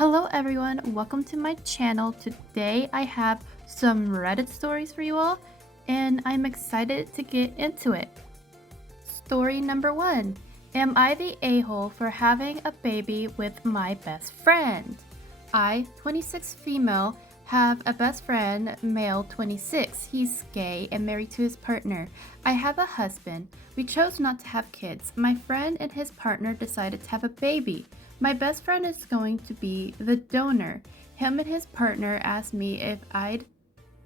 Hello everyone, welcome to my channel. Today I have some Reddit stories for you all, and I'm excited to get into it. Story number 1. Am I the a-hole for having a baby with my best friend? I, 26 female, have a best friend, male 26. He's gay and married to his partner. I have a husband. We chose not to have kids. My friend and his partner decided to have a baby. My best friend is going to be the donor. Him and his partner asked me if I'd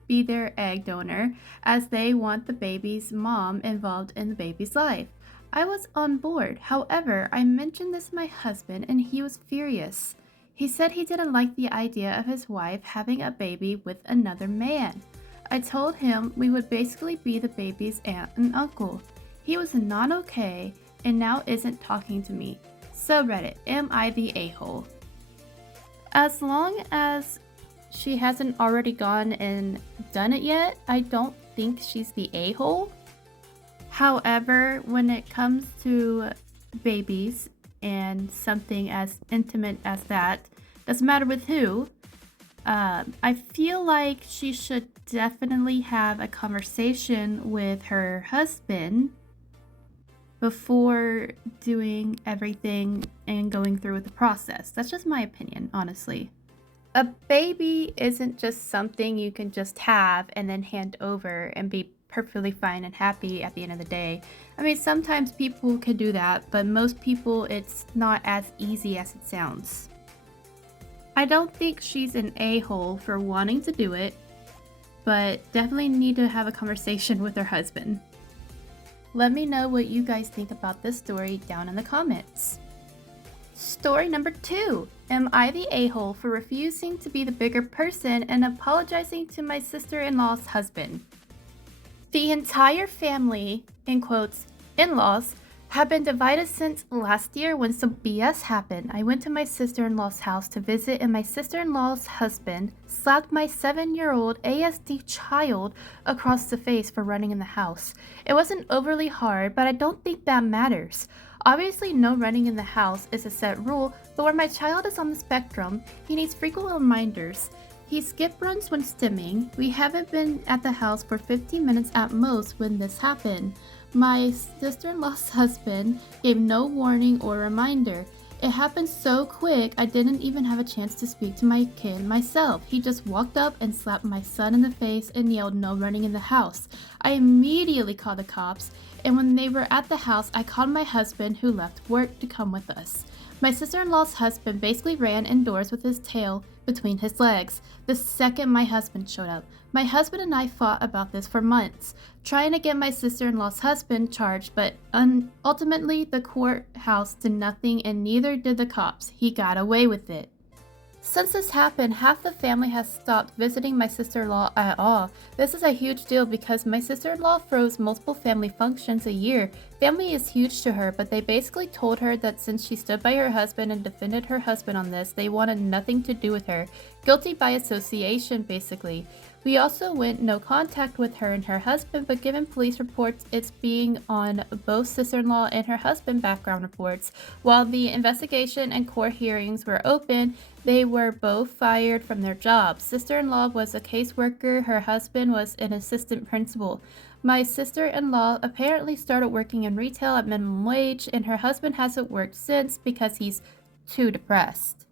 be their egg donor, as they want the baby's mom involved in the baby's life. I was on board. However, I mentioned this to my husband and he was furious. He said he didn't like the idea of his wife having a baby with another man. I told him we would basically be the baby's aunt and uncle. He was not okay and now isn't talking to me. Subreddit, am I the a-hole? As long as she hasn't already gone and done it yet, I don't think she's the a-hole. However, when it comes to babies and something as intimate as that, doesn't matter with who, I feel like she should definitely have a conversation with her husband before doing everything and going through with the process. That's just my opinion, honestly. A baby isn't just something you can just have and then hand over and be perfectly fine and happy at the end of the day. I mean, sometimes people can do that, but most people it's not as easy as it sounds. I don't think she's an a-hole for wanting to do it, but definitely need to have a conversation with her husband. Let me know what you guys think about this story down in the comments. Story number 2. Am I the a-hole for refusing to be the bigger person and apologizing to my sister-in-law's husband? The entire family, in quotes, in-laws, have been divided since last year when some BS happened. I went to my sister-in-law's house to visit and my sister-in-law's husband slapped my 7-year-old ASD child across the face for running in the house. It wasn't overly hard, but I don't think that matters. Obviously, no running in the house is a set rule, but where my child is on the spectrum, he needs frequent reminders. He skip runs when stimming. We haven't been at the house for 15 minutes at most when this happened. My sister-in-law's husband gave no warning or reminder. It happened so quick I didn't even have a chance to speak to my kid myself. He just walked up and slapped my son in the face and yelled no running in the house. I immediately called the cops, and when they were at the house I called my husband who left work to come with us. My sister-in-law's husband basically ran indoors with his tail between his legs the second my husband showed up. My husband and I fought about this for months, trying to get my sister-in-law's husband charged, but ultimately the courthouse did nothing and neither did the cops. He got away with it. Since this happened, half the family has stopped visiting my sister-in-law at all. This is a huge deal because my sister-in-law throws multiple family functions a year. Family is huge to her, but they basically told her that since she stood by her husband and defended her husband on this, they wanted nothing to do with her. Guilty by association, basically. We also went no contact with her and her husband, but given police reports, it's being on both sister-in-law and her husband background reports. While the investigation and court hearings were open, they were both fired from their jobs. Sister-in-law was a caseworker, her husband was an assistant principal. My sister-in-law apparently started working in retail at minimum wage, and her husband hasn't worked since because he's too depressed.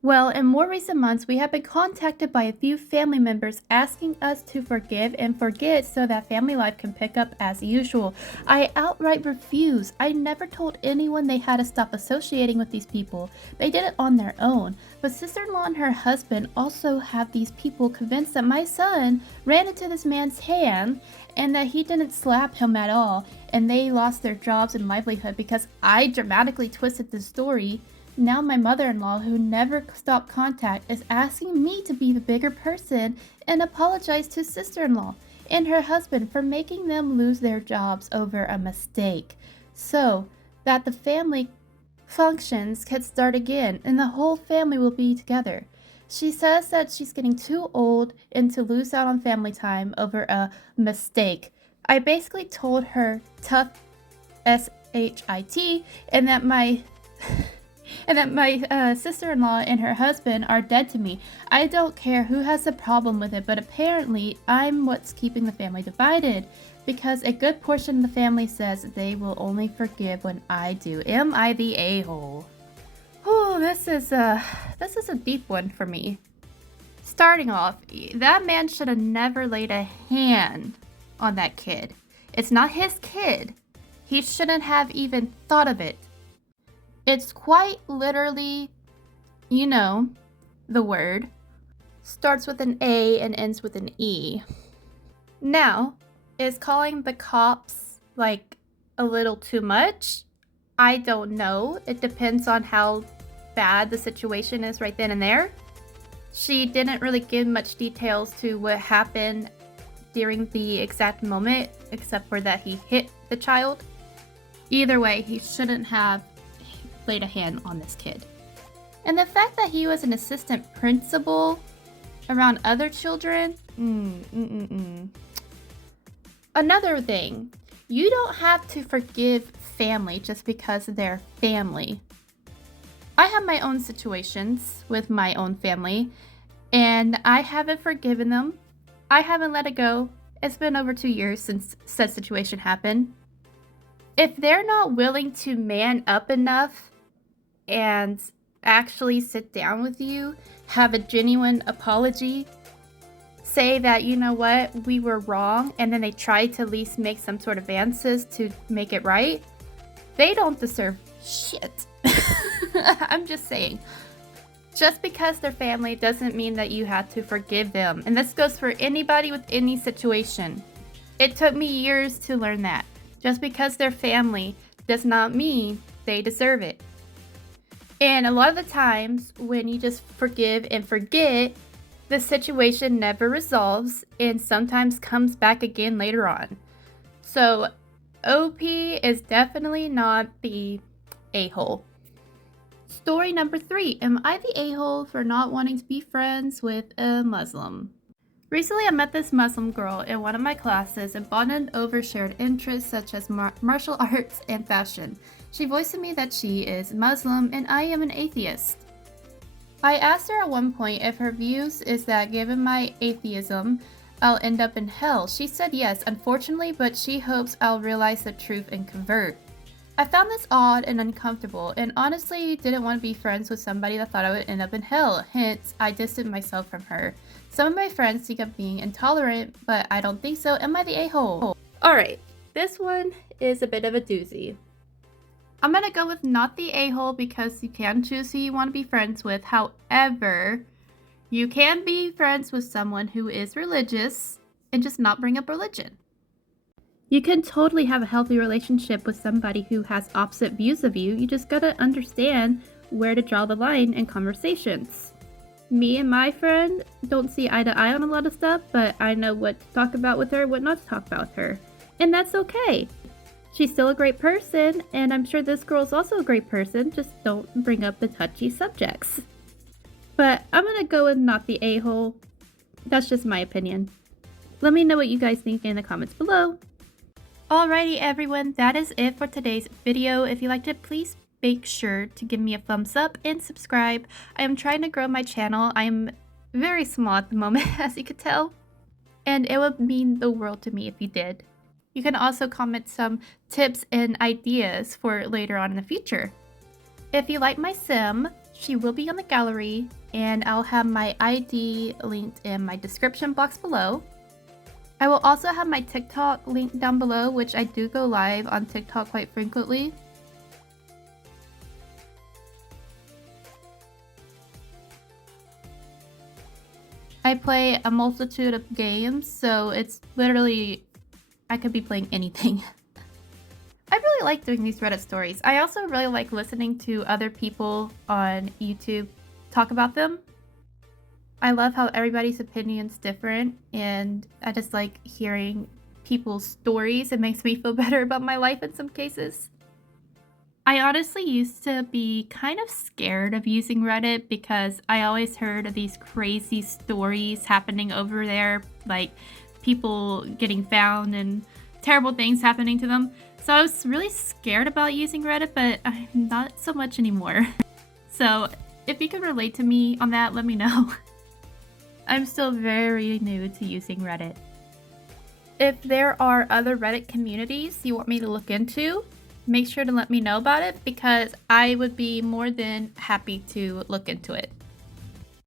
Well, in more recent months, we have been contacted by a few family members asking us to forgive and forget so that family life can pick up as usual. I outright refuse. I never told anyone they had to stop associating with these people. They did it on their own. But sister-in-law and her husband also have these people convinced that my son ran into this man's hand and that he didn't slap him at all, and they lost their jobs and livelihood because I dramatically twisted the story. Now my mother-in-law, who never stopped contact, is asking me to be the bigger person and apologize to sister-in-law and her husband for making them lose their jobs over a mistake, so that the family functions can start again and the whole family will be together. She says that she's getting too old and to lose out on family time over a mistake. I basically told her tough SHIT and that my And that my sister-in-law and her husband are dead to me. I don't care who has a problem with it, but apparently I'm what's keeping the family divided. Because a good portion of the family says they will only forgive when I do. Am I the a-hole? Oh, this is a deep one for me. Starting off, that man should have never laid a hand on that kid. It's not his kid. He shouldn't have even thought of it. It's quite literally, you know, the word. Starts with an A and ends with an E. Now, is calling the cops like a little too much? I don't know. It depends on how bad the situation is right then and there. She didn't really give much details to what happened during the exact moment, except for that he hit the child. Either way, he shouldn't have laid a hand on this kid. And the fact that he was an assistant principal around other children, Another thing, you don't have to forgive family just because they're family. I have my own situations with my own family, and I haven't forgiven them. I haven't let it go. It's been over 2 years since said situation happened. If they're not willing to man up enough and actually sit down with you, have a genuine apology, say that, you know what, we were wrong, and then they try to at least make some sort of advances to make it right, they don't deserve shit. I'm just saying. Just because they're family doesn't mean that you have to forgive them. And this goes for anybody with any situation. It took me years to learn that. Just because they're family does not mean they deserve it. And a lot of the times when you just forgive and forget, the situation never resolves and sometimes comes back again later on. So OP is definitely not the a-hole. Story number 3. Am I the a-hole for not wanting to be friends with a Muslim? Recently, I met this Muslim girl in one of my classes and bonded over shared interests such as martial arts and fashion. She voiced to me that she is Muslim and I am an atheist. I asked her at one point if her views is that given my atheism, I'll end up in hell. She said yes, unfortunately, but she hopes I'll realize the truth and convert. I found this odd and uncomfortable, and honestly didn't want to be friends with somebody that thought I would end up in hell, hence I distanced myself from her. Some of my friends think I'm being intolerant, but I don't think so. Am I the a-hole? Alright, this one is a bit of a doozy. I'm gonna go with not the a-hole because you can choose who you want to be friends with. However, you can be friends with someone who is religious and just not bring up religion. You can totally have a healthy relationship with somebody who has opposite views of you. You just gotta understand where to draw the line in conversations. Me and my friend don't see eye to eye on a lot of stuff, but I know what to talk about with her, what not to talk about with her. And that's okay. She's still a great person, and I'm sure this girl's also a great person, just don't bring up the touchy subjects. But I'm gonna go with not the a-hole. That's just my opinion. Let me know what you guys think in the comments below. Alrighty everyone, that is it for today's video. If you liked it, please make sure to give me a thumbs up and subscribe. I am trying to grow my channel. I'm very small at the moment, as you could tell. And it would mean the world to me if you did. You can also comment some tips and ideas for later on in the future. If you like my sim, she will be on the gallery, and I'll have my ID linked in my description box below. I will also have my TikTok linked down below, which I do go live on TikTok quite frequently. I play a multitude of games, so it's literally, I could be playing anything. I really like doing these Reddit stories. I also really like listening to other people on YouTube talk about them. I love how everybody's opinion's different, and I just like hearing people's stories. It makes me feel better about my life in some cases. I honestly used to be kind of scared of using Reddit because I always heard of these crazy stories happening over there, like people getting found and terrible things happening to them. So I was really scared about using Reddit, but I'm not so much anymore. So if you can relate to me on that, let me know. I'm still very new to using Reddit. If there are other Reddit communities you want me to look into, make sure to let me know about it because I would be more than happy to look into it.